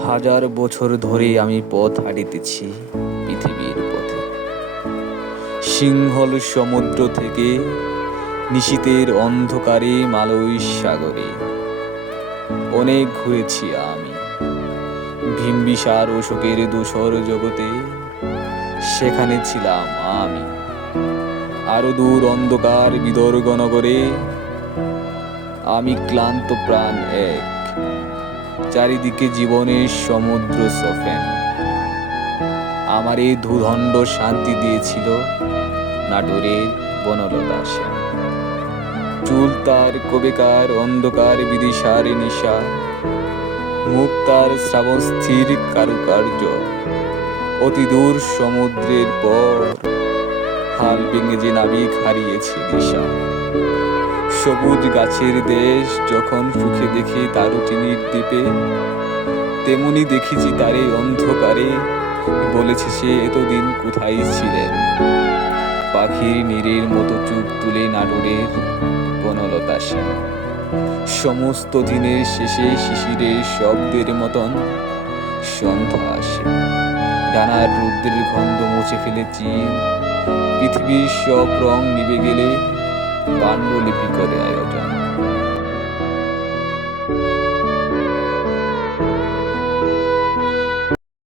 হাজার বছর ধরে আমি পথ হাঁটিতেছি পৃথিবীর পথে। সিংহল সমুদ্র থেকে নিশীথের অন্ধকারে মালয় সাগরে অনেক ঘুরেছি আমি। ভীমবিসার অশোকের ধূসর জগতে সেখানে ছিলাম আমি। আরো দূর অন্ধকার বিদর্গ নগরে আমি ক্লান্ত প্রাণ এক, চারিদিকে জীবনের সমুদ্র সফেন। আমার এই ধুধণ্ড শান্তি দিয়েছিল নাটোরের বনলতা সেন। চুল তার কবেকার অন্ধকার বিদিশার নিশা, মুখ তার শ্রাবণ স্থির কারুকার্য। অতি দূর সমুদ্রের পর হাল ভেঙে যে নাবিক হারিয়েছে দিশা। সবুজ গাছের দেশ যখন সুখে দেখি দারুচিনির দ্বীপে, তেমনি দেখেছি তারে অন্ধকারে, বলেছে সে এতদিন কোথায় ছিলেন। পাখির নীড়ের মতো চুপ তুলে নাটোরের বনলতা সেন। সমস্ত দিনের শেষে শিশিরের শব্দের মতন সন্ধ্যা আসে। ডানার রুদ্রের গন্ধ মুছে ফেলে চিল, পৃথিবীর সব রং নিভে গেলে পাণ্ডুলিপি করে আয়।